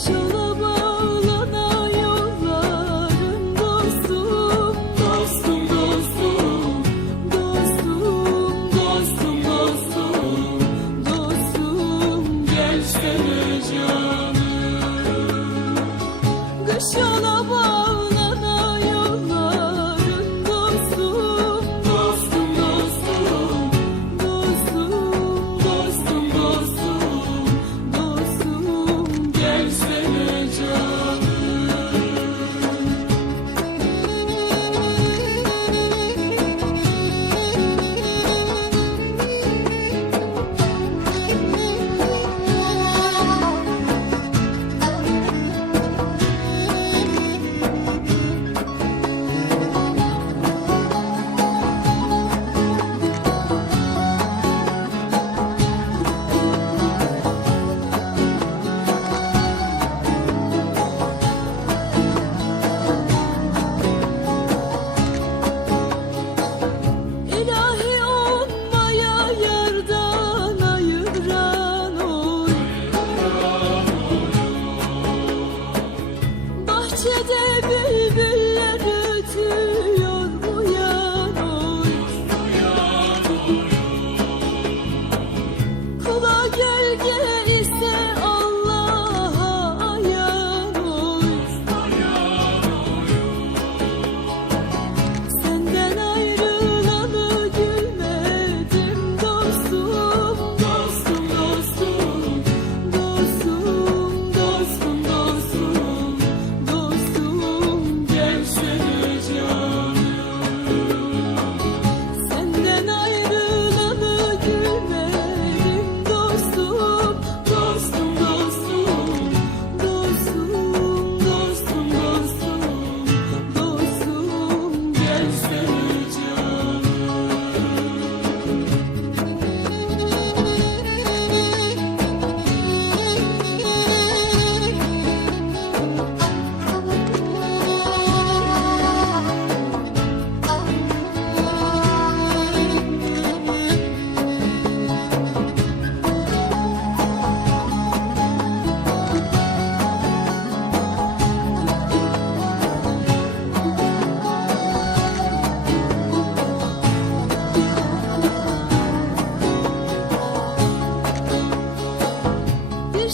so Bahçede bülbüller ötüyor uyan uyan Kula gölge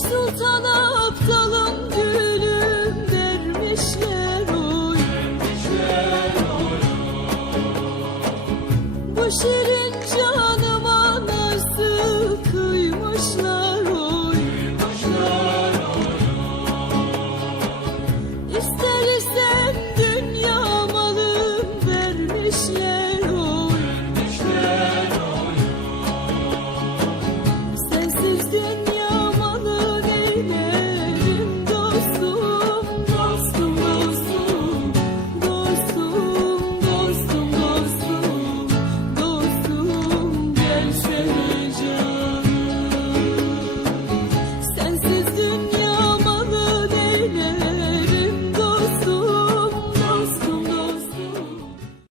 sultan aptalım gülüm dermişler oy.